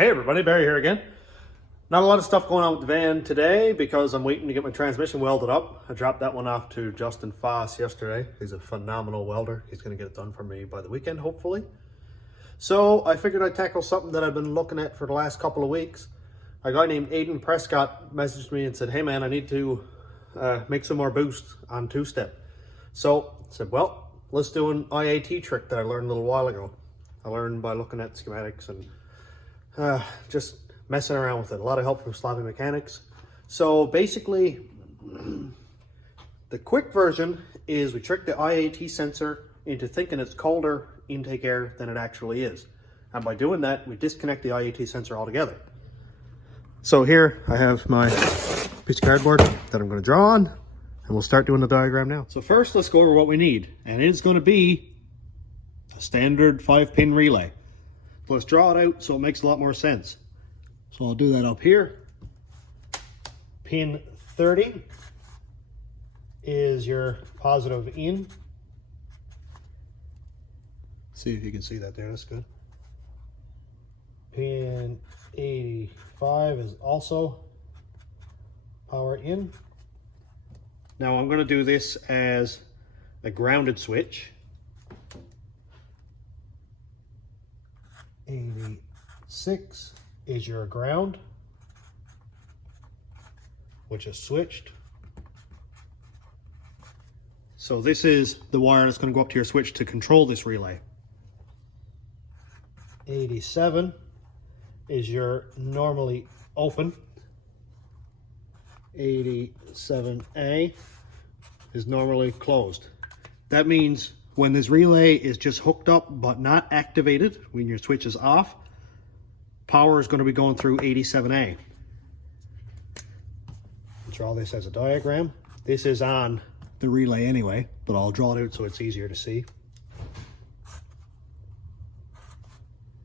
Hey everybody, Barry here again. Not a lot of stuff going on with the van today because I'm waiting to get my transmission welded up. I dropped that one off to Justin Foss yesterday. He's a phenomenal welder. He's going to get it done for me by the weekend, hopefully. So I figured I'd tackle something that I've been looking at for the last couple of weeks. A guy named Aiden Prescott messaged me and said, hey man, I need to make some more boost on two-step. So I said, well, let's do an IAT trick that I learned a little while ago. I learned by looking at schematics and just messing around with it. A lot of help from Sloppy Mechanics. So basically, the quick version is we trick the IAT sensor into thinking it's colder intake air than it actually is. And by doing that, we disconnect the IAT sensor altogether. So here I have my piece of cardboard that I'm going to draw on, and we'll start doing the diagram now. So first, let's go over what we need. And it's going to be a standard 5-pin relay. So let's draw it out so it makes a lot more sense. So I'll do that up here. Pin 30 is your positive in. See if you can see that there, that's good. Pin 85 is also power in. Now I'm going to do this as a grounded switch. 86 is your ground, which is switched. So this is the wire that's going to go up to your switch to control this relay. 87 is your normally open. 87A is normally closed. That means when this relay is just hooked up but not activated, when your switch is off, power is going to be going through 87A. Draw this as a diagram. This is on the relay anyway, but I'll draw it out so it's easier to see.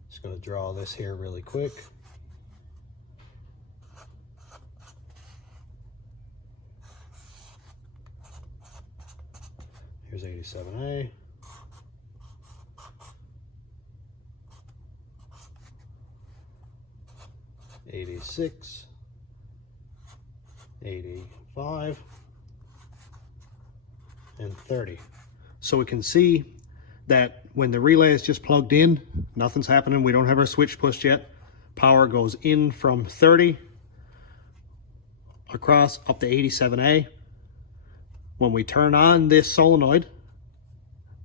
Just going to draw this here really quick. Here's 87A. '86, 85, and 30. So we can see that when the relay is just plugged in, nothing's happening. We don't have our switch pushed yet. Power goes in from 30 across up to 87A. When we turn on this solenoid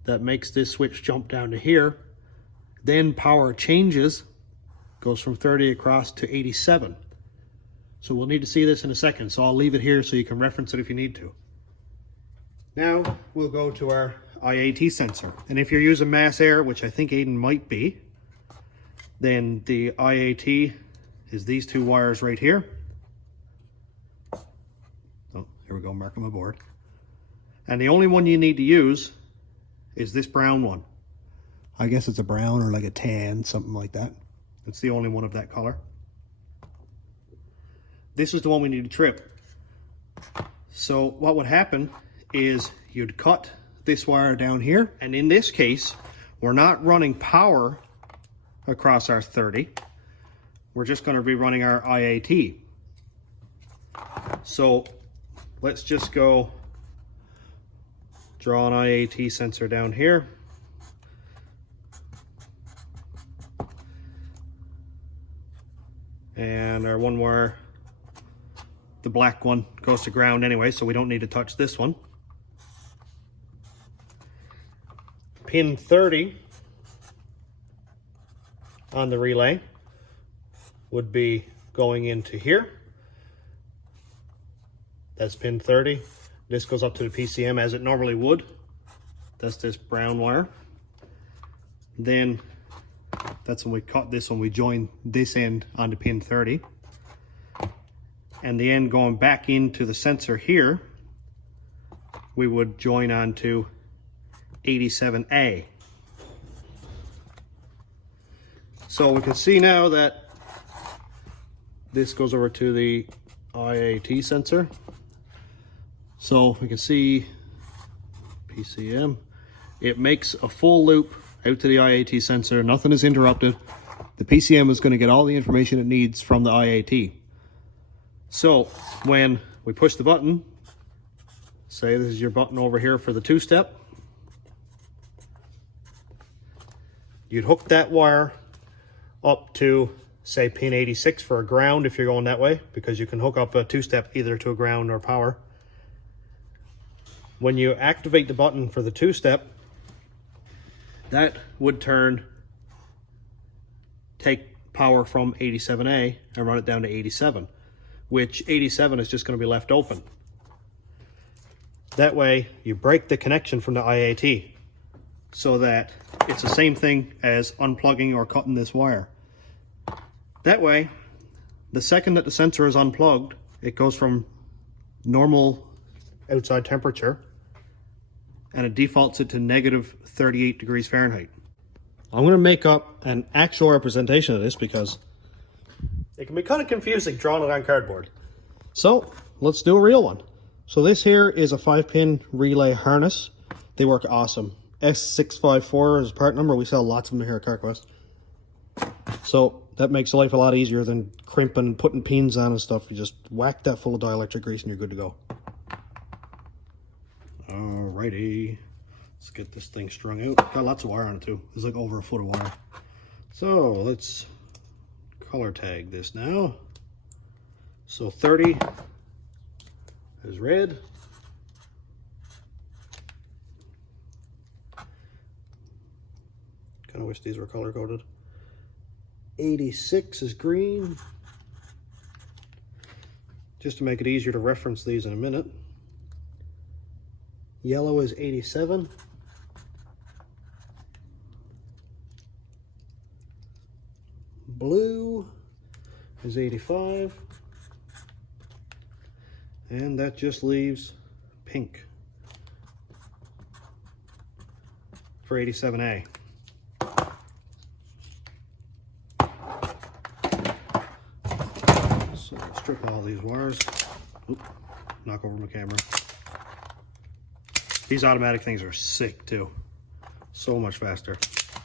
that makes this switch jump down to here, then power changes, goes from 30 across to 87. So we'll need to see this in a second, so I'll leave it here so you can reference it if you need to. Now we'll go to our IAT sensor. And if you're using mass air, which I think Aiden might be, then the IAT is these two wires right here. Oh, here we go, mark on my board. And the only one you need to use is this brown one. I guess it's a brown or like a tan, something like that. It's the only one of that color. This is the one we need to trip. So what would happen is you'd cut this wire down here, and in this case, we're not running power across our 30. We're just going to be running our IAT. So let's just go draw an IAT sensor down here. And our one wire, the black one, goes to ground anyway, so we don't need to touch this one. Pin 30 on the relay would be going into here. That's pin 30. This goes up to the PCM as it normally would. That's this brown wire. Then that's when we cut this one, we join this end onto pin 30. And the end going back into the sensor here, we would join onto 87A. So we can see now that this goes over to the IAT sensor. So we can see PCM, it makes a full loop out to the IAT sensor. Nothing is interrupted. the PCM is going to get all the information it needs from the IAT. So when we push the button, say this is your button over here for the two-step, you'd hook that wire up to, say, pin 86 for a ground if you're going that way, because you can hook up a two-step either to a ground or power. When you activate the button for the two-step, that would take power from 87A and run it down to 87, which 87 is just going to be left open. That way you break the connection from the IAT so that it's the same thing as unplugging or cutting this wire. That way, the second that the sensor is unplugged, it goes from normal outside temperature and it defaults it to negative 38 degrees Fahrenheit. I'm going to make up an actual representation of this because it can be kind of confusing drawing it on cardboard. So let's do a real one. So this here is a 5-pin relay harness. They work awesome. S654 is part number. We sell lots of them here at CarQuest. So that makes life a lot easier than crimping, putting pins on and stuff. You just whack that full of dielectric grease and you're good to go. Alrighty, let's get this thing strung out. Got lots of wire on it too. There's like over a foot of wire. So let's color tag this now. So 30 is red. Kind of wish these were color coded. 86 is green. Just to make it easier to reference these in a minute. Yellow is 87. Blue is 85. And that just leaves pink for 87A. So let's strip all these wires. Oop, knock over my camera. These automatic things are sick too. So much faster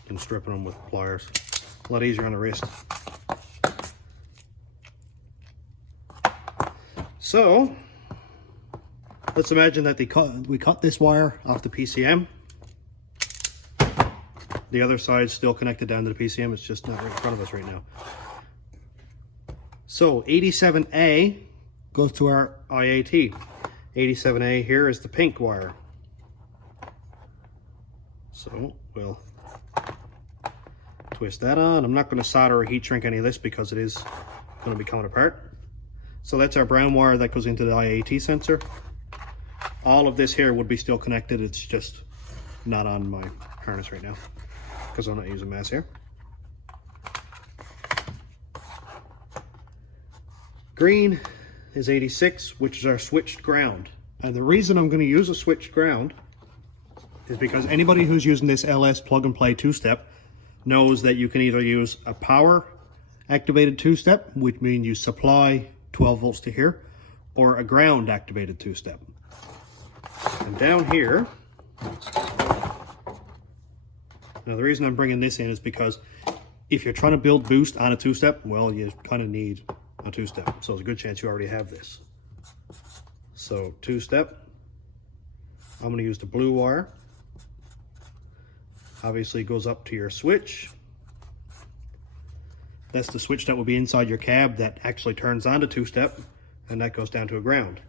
than stripping them with pliers. A lot easier on the wrist. So let's imagine that we cut this wire off the PCM. The other side's still connected down to the PCM. It's just not right in front of us right now. So 87A goes to our IAT. 87A here is the pink wire. So we'll twist that on. I'm not going to solder or heat shrink any of this because it is going to be coming apart. So that's our brown wire that goes into the IAT sensor. All of this here would be still connected. It's just not on my harness right now because I'm not using mass here. Green is 86, which is our switched ground. And the reason I'm going to use a switched ground is because anybody who's using this LS plug and play two-step knows that you can either use a power activated two-step, which means you supply 12 volts to here, or a ground activated two-step. And down here, now the reason I'm bringing this in is because if you're trying to build boost on a two-step, well, you kind of need a two-step. So there's a good chance you already have this. So two-step, I'm going to use the blue wire. Obviously it goes up to your switch. That's the switch that will be inside your cab that actually turns on to two-step, and that goes down to a ground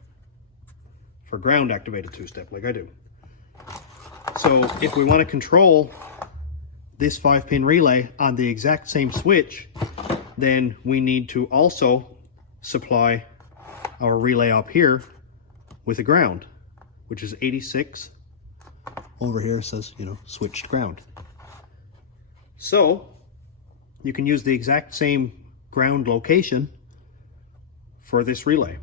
for ground activated two-step like I do. So if we want to control this 5-pin relay on the exact same switch, then we need to also supply our relay up here with a ground, which is 86. Over here says, you know, switched ground. So you can use the exact same ground location for this relay.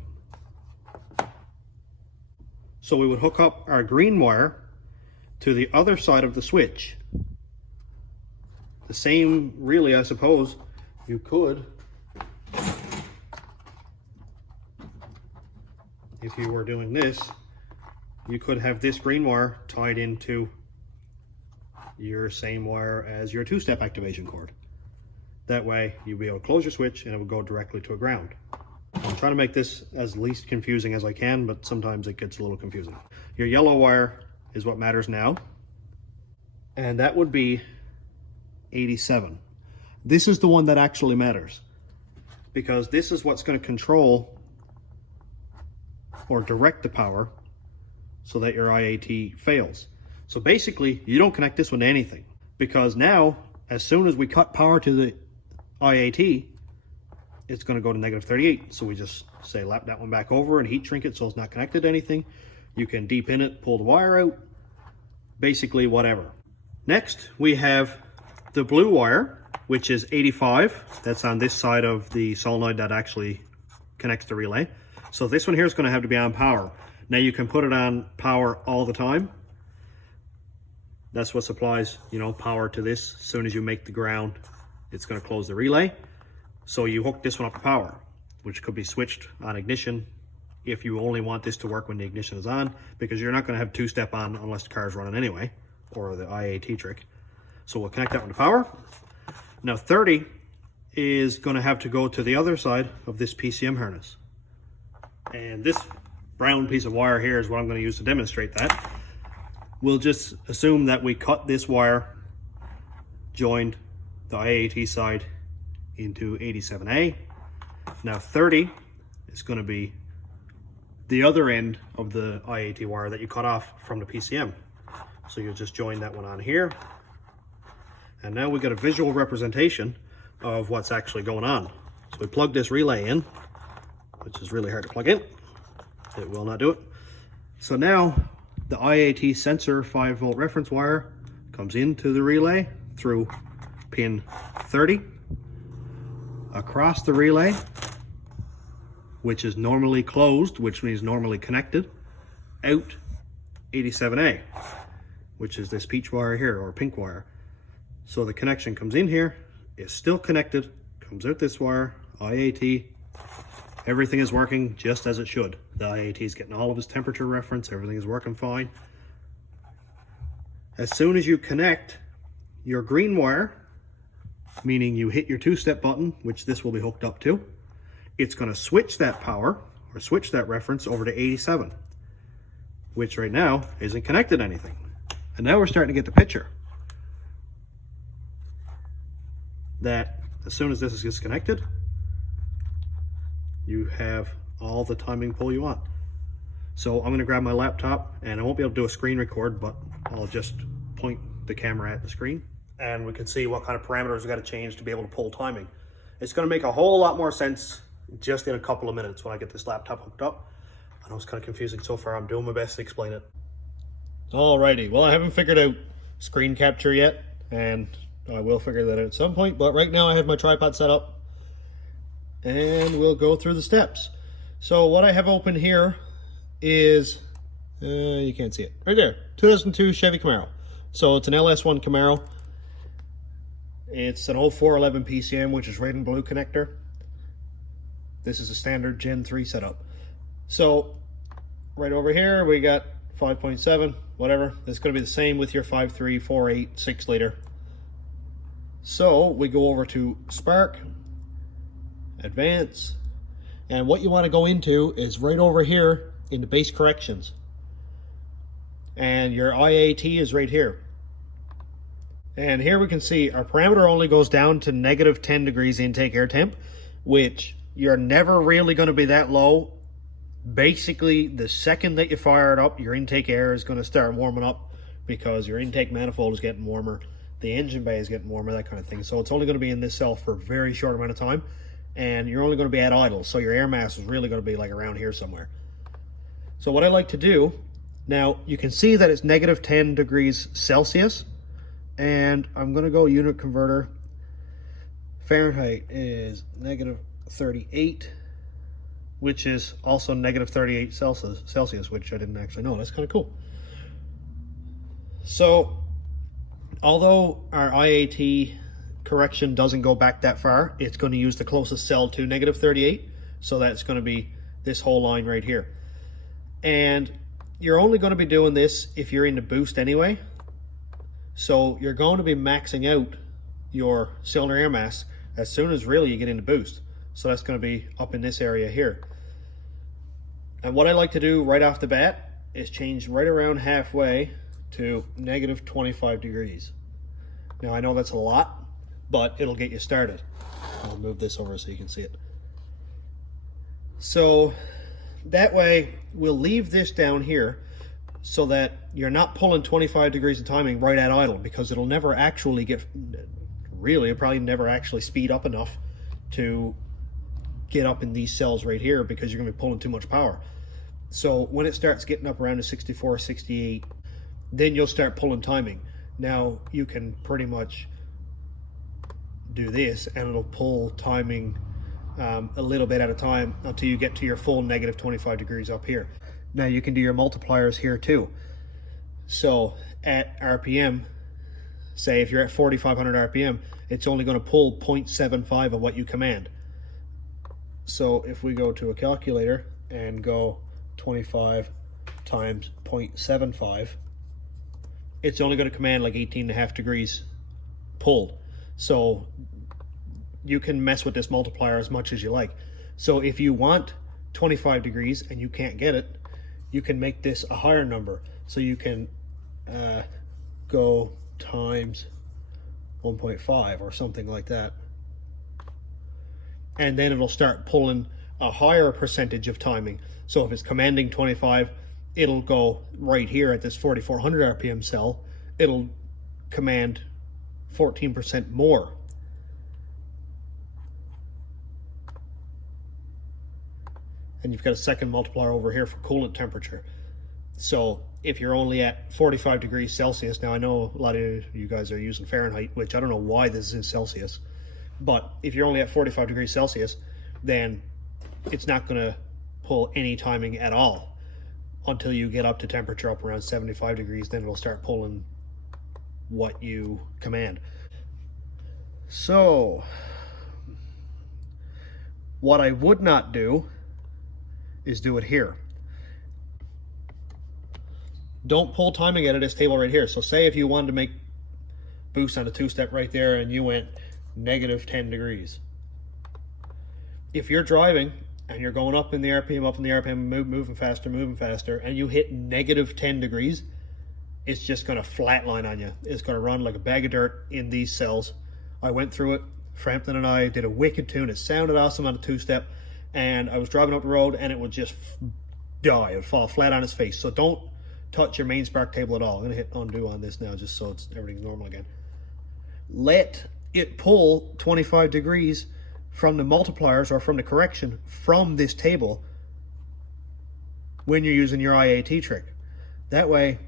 So we would hook up our green wire to the other side of the switch. The same relay, I suppose, you could, if you were doing this, you could have this green wire tied into your same wire as your two-step activation cord. That way you'll be able to close your switch and it will go directly to a ground. I'm trying to make this as least confusing as I can, but sometimes it gets a little confusing. Your yellow wire is what matters now, and that would be 87. This is the one that actually matters, because this is what's going to control or direct the power so that your IAT fails. So basically, you don't connect this one to anything, because now, as soon as we cut power to the IAT, it's going to go to -38. So we just say lap that one back over and heat shrink it so it's not connected to anything. You can de-pin it, pull the wire out, basically whatever. Next, we have the blue wire, which is 85. That's on this side of the solenoid that actually connects the relay. So this one here is going to have to be on power. Now you can put it on power all the time. That's what supplies, you know, power to this. As soon as you make the ground, it's going to close the relay. So you hook this one up to power, which could be switched on ignition if you only want this to work when the ignition is on, because you're not going to have two-step on unless the car is running anyway, or the IAT trick. So we'll connect that one to power. Now 30 is going to have to go to the other side of this PCM harness. And this brown piece of wire here is what I'm going to use to demonstrate that. We'll just assume that we cut this wire, joined the IAT side into 87A. Now 30 is going to be the other end of the IAT wire that you cut off from the PCM. So you'll just join that one on here. And now we got a visual representation of what's actually going on. So we plug this relay in, which is really hard to plug in. It will not do it. So now the IAT sensor 5-volt reference wire comes into the relay through pin 30, across the relay, which is normally closed, which means normally connected, out 87A, which is this peach wire here, or pink wire. So the connection comes in here, is still connected, comes out this wire, IAT, everything is working just as it should. The IAT is getting all of its temperature reference, everything is working fine. As soon as you connect your green wire, meaning you hit your two-step button, which this will be hooked up to, it's going to switch that power, or switch that reference over to 87, which right now isn't connected to anything. And now we're starting to get the picture that as soon as this is disconnected, you have all the timing pull you want. So I'm going to grab my laptop, and I won't be able to do a screen record, but I'll just point the camera at the screen and we can see what kind of parameters we got to change to be able to pull timing. It's going to make a whole lot more sense just in a couple of minutes when I get this laptop hooked up. I know it's kind of confusing so far. I'm doing my best to explain it. Alrighty, well, I haven't figured out screen capture yet, and I will figure that out at some point, but right now I have my tripod set up and we'll go through the steps. So what I have open here is, you can't see it, right there, 2002 Chevy Camaro. So it's an LS1 Camaro. It's an 0411 PCM, which is red and blue connector. This is a standard Gen 3 setup. So right over here we got 5.7, whatever. It's going to be the same with your 5.3, 4.8, 6 liter. So we go over to Spark, Advance, and what you want to go into is right over here in the base corrections. And your IAT is right here. And here we can see our parameter only goes down to -10 degrees intake air temp, which you're never really going to be that low. Basically, the second that you fire it up, your intake air is going to start warming up because your intake manifold is getting warmer, the engine bay is getting warmer, that kind of thing. So it's only going to be in this cell for a very short amount of time, and you're only going to be at idle. So your air mass is really going to be like around here somewhere. So what I like to do, now you can see that it's -10 degrees Celsius, and I'm going to go unit converter. Fahrenheit is -38, which is also -38 Celsius, which I didn't actually know. That's kind of cool. So although our IAT correction doesn't go back that far, it's going to use the closest cell to -38. So that's going to be this whole line right here. And you're only going to be doing this if you're in the boost anyway. So you're going to be maxing out your cylinder air mass as soon as really you get into boost. So that's going to be up in this area here. And what I like to do right off the bat is change right around halfway to negative 25 degrees. Now I know that's a lot, but it'll get you started. I'll move this over so you can see it. So that way we'll leave this down here so that you're not pulling 25 degrees of timing right at idle, because it'll never actually get, really, it'll probably never actually speed up enough to get up in these cells right here, because you're going to be pulling too much power. So when it starts getting up around to 64, 68, then you'll start pulling timing. Now you can pretty much do this and it'll pull timing a little bit at a time until you get to your full negative 25 degrees up here. Now you can do your multipliers here too. So at RPM, say if you're at 4,500 RPM, it's only going to pull 0.75 of what you command. So if we go to a calculator and go 25 times 0.75, it's only going to command like 18.5 degrees pulled. So you can mess with this multiplier as much as you like. So if you want 25 degrees and you can't get it, you can make this a higher number. So you can go times 1.5 or something like that. And then it'll start pulling a higher percentage of timing. So if it's commanding 25, it'll go right here at this 4,400 RPM cell, it'll command 14% more. And you've got a second multiplier over here for coolant temperature. So if you're only at 45 degrees Celsius, now I know a lot of you guys are using Fahrenheit, which I don't know why this is in Celsius, but if you're only at 45 degrees Celsius, then it's not going to pull any timing at all until you get up to temperature up around 75 degrees. Then it'll start pulling what you command. So what I would not do is do it here. Don't pull timing out of this table right here. So say if you wanted to make boost on a two-step right there and you went negative 10 degrees. If you're driving and you're going up in the RPM, moving faster, and you hit negative 10 degrees, it's just going to flatline on you. It's going to run like a bag of dirt in these cells. I went through it. Frampton and I did a wicked tune. It sounded awesome on a two-step, and I was driving up the road and it would just die. It would fall flat on its face. So don't touch your main spark table at all. I'm going to hit undo on this now just so everything's normal again. Let it pull 25 degrees from the multipliers or from the correction from this table when you're using your IAT trick. That way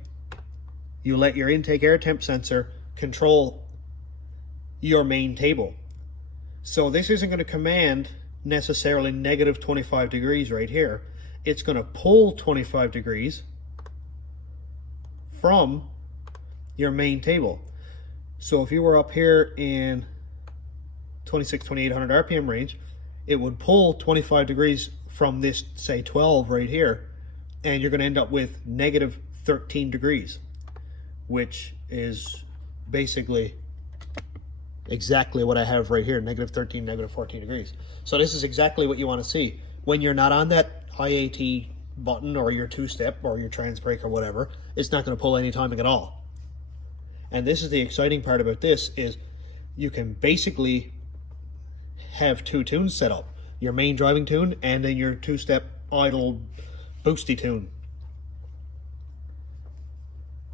you let your intake air temp sensor control your main table. So this isn't going to command necessarily negative 25 degrees right here. It's going to pull 25 degrees from your main table. So if you were up here in 2,800 RPM range, it would pull 25 degrees from this, say 12 right here, and you're going to end up with negative 13 degrees, which is basically exactly what I have right here, negative 13, negative 14 degrees. So this is exactly what you want to see. When you're not on that IAT button or your two-step or your trans brake or whatever, it's not going to pull any timing at all. And this is the exciting part about this, is you can basically have two tunes set up. Your main driving tune and then your two-step idle boosty tune.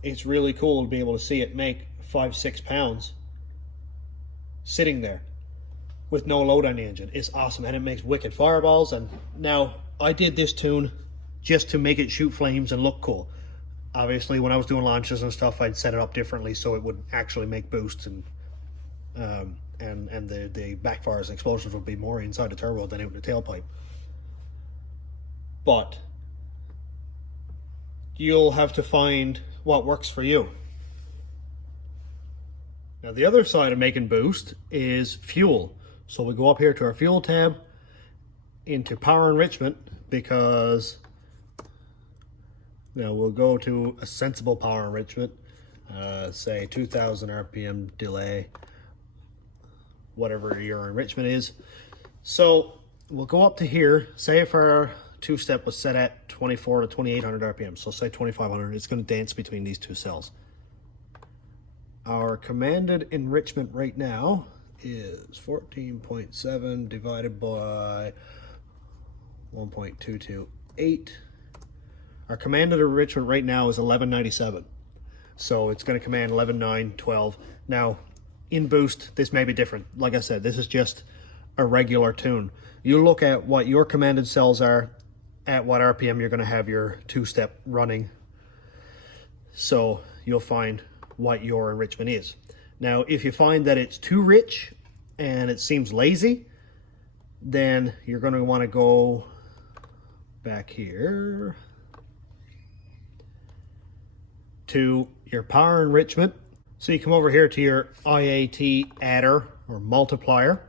It's really cool to be able to see it make 5-6 pounds sitting there with no load on the engine. It's awesome, and it makes wicked fireballs. And now I did this tune just to make it shoot flames and look cool. Obviously when I was doing launches and stuff, I'd set it up differently so it would actually make boosts, and the backfires and explosions would be more inside the turbo than out the tailpipe. But you'll have to find what works for you. Now the other side of making boost is fuel. So we go up here to our fuel tab, into power enrichment, because now we'll go to a sensible power enrichment, say 2,000 RPM delay. whatever your enrichment is. So we'll go up to here. Say if our two-step was set at 24 to 2800 RPM, so say 2500, it's going to dance between these two cells. Our commanded enrichment right now is 14.7 divided by 1.228. Our commanded enrichment right now is 1197. So it's going to command 11, 9, 12. Now, in boost, this may be different. Like I said, this is just a regular tune. You look at what your commanded cells are, at what RPM you're going to have your two-step running. So you'll find what your enrichment is. Now, if you find that it's too rich and it seems lazy, then you're going to want to go back here to your power enrichment. So you come over here to your IAT adder or multiplier,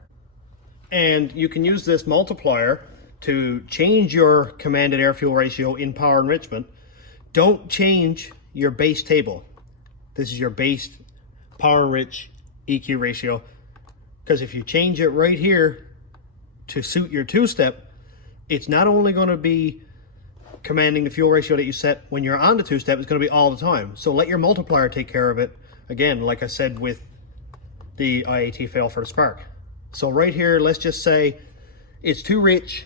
and you can use this multiplier to change your commanded air fuel ratio in power enrichment. Don't change your base table. This is your base power enrich EQ ratio, because if you change it right here to suit your two-step, it's not only going to be commanding the fuel ratio that you set when you're on the two-step, it's going to be all the time. So let your multiplier take care of it. Again, like I said with the IAT fail for the spark. So right here, let's just say it's too rich.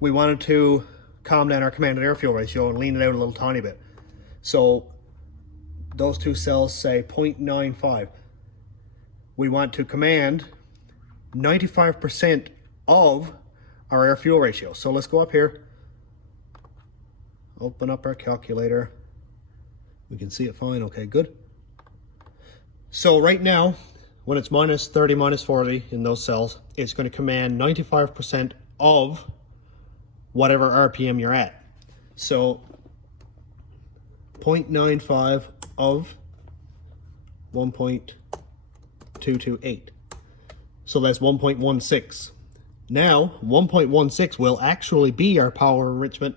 We wanted to calm down our commanded air fuel ratio and lean it out a little tiny bit. So those two cells say 0.95. We want to command 95% of our air fuel ratio. So let's go up here, open up our calculator. We can see it fine. Okay, good. So right now, when it's minus 30, minus 40 in those cells, it's going to command 95% of whatever RPM you're at. So 0.95 of 1.228. So that's 1.16. Now 1.16 will actually be our power enrichment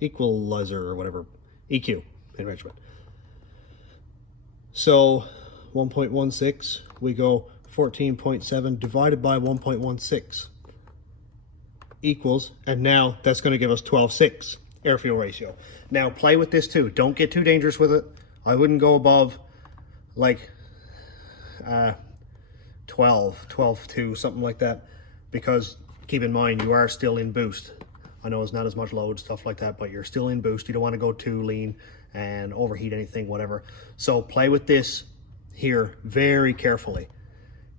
equalizer or whatever, EQ enrichment. So 1.16, we go 14.7 divided by 1.16 equals, and now that's going to give us 12.6 air fuel ratio. Now play with this too. Don't get too dangerous with it. I wouldn't go above like 12.2, something like that, because keep in mind you are still in boost. I know it's not as much load, stuff like that, but you're still in boost. You don't want to go too lean and overheat anything, whatever. So play with this here very carefully.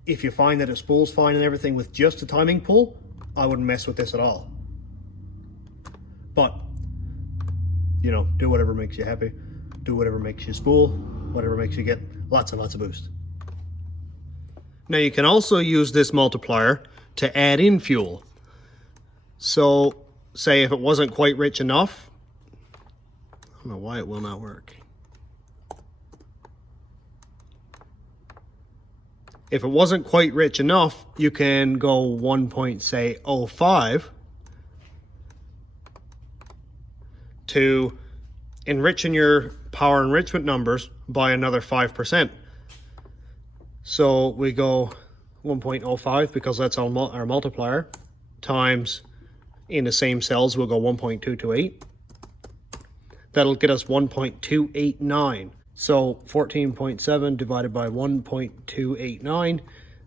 If you find that it spools fine and everything with just a timing pull, I wouldn't mess with this at all. But, you know, do whatever makes you happy. Do whatever makes you spool, whatever makes you get lots and lots of boost. Now you can also use this multiplier to add in fuel. So say if it wasn't quite rich enough, I don't know why it will not work. If it wasn't quite rich enough, you can go 1.05 to enriching your power enrichment numbers by another 5%. So we go 1.05 because that's our multiplier, times in the same cells we'll go 1.228. That'll get us 1.289. So 14.7 divided by 1.289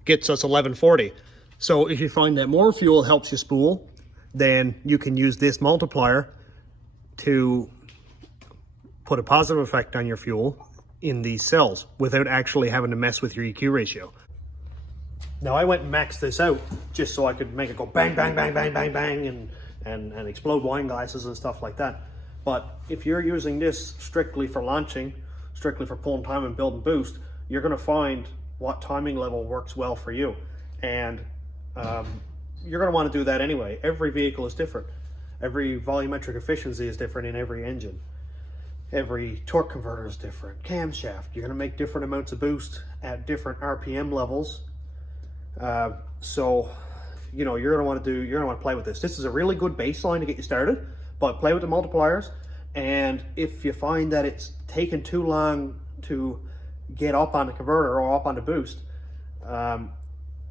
gets us 1140. So if you find that more fuel helps you spool, then you can use this multiplier to put a positive effect on your fuel in these cells without actually having to mess with your EQ ratio. Now I went and maxed this out just so I could make it go bang, bang, bang, bang, bang, bang, and explode wine glasses and stuff like that. But if you're using this strictly for launching, strictly for pulling time and building boost, you're going to find what timing level works well for you. And you're going to want to do that anyway. Every vehicle is different. Every volumetric efficiency is different in every engine. Every torque converter is different. Camshaft, you're going to make different amounts of boost at different RPM levels. So, you know, you're going to want to play with this. This is a really good baseline to get you started, but play with the multipliers. And if you find that it's taken too long to get up on the converter or up on the boost,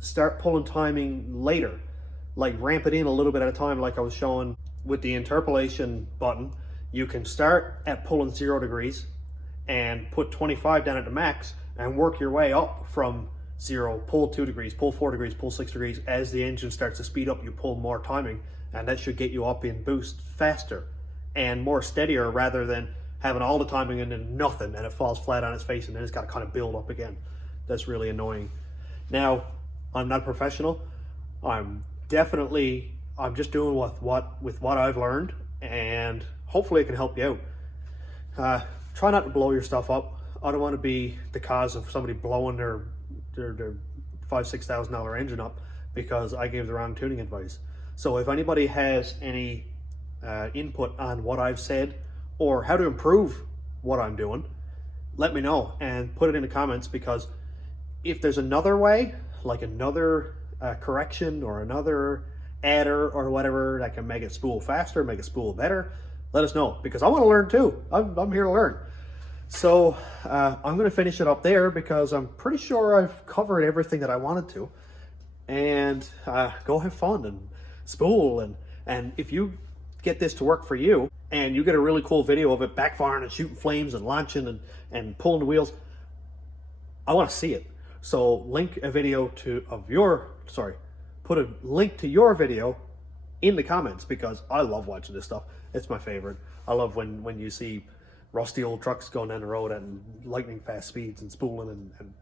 start pulling timing later, like ramp it in a little bit at a time, like I was showing with the interpolation button. You can start at pulling 0 degrees and put 25 down at the max and work your way up from 0, pull 2 degrees, pull 4 degrees, pull 6 degrees. As the engine starts to speed up, you pull more timing, and that should get you up in boost faster and more steadier, rather than having all the timing and then nothing and it falls flat on its face and then it's got to kind of build up again. That's really annoying. Now, I'm not a professional. I'm just doing with what I've learned, and hopefully it can help you out. Try not to blow your stuff up. I don't want to be the cause of somebody blowing their $5,000-$6,000 engine up because I gave the wrong tuning advice. So if anybody has any input on what I've said or how to improve what I'm doing, let me know and put it in the comments, because if there's another way, like another correction or another adder or whatever that can make it spool faster, make it spool better, let us know, because I want to learn too. I'm here to learn. So I'm going to finish it up there because I'm pretty sure I've covered everything that I wanted to. And go have fun and spool. And if you get this to work for you and you get a really cool video of it backfiring and shooting flames and launching and pulling the wheels, I want to see it. So put a link to your video in the comments, because I love watching this stuff. It's my favorite. I love when you see rusty old trucks going down the road at lightning fast speeds and spooling, and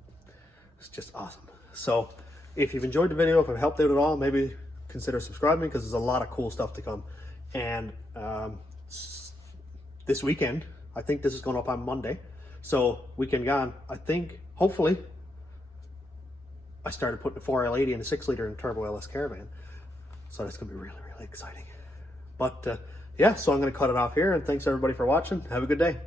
it's just awesome. So if you've enjoyed the video, if it helped out at all, maybe consider subscribing, because there's a lot of cool stuff to come. And this weekend, I think this is going up on Monday, so weekend gone, I think, hopefully, I started putting a 4L80 and a 6-liter in Turbo LS Caravan. So that's going to be really, really exciting. But yeah, so I'm going to cut it off here, and thanks everybody for watching. Have a good day.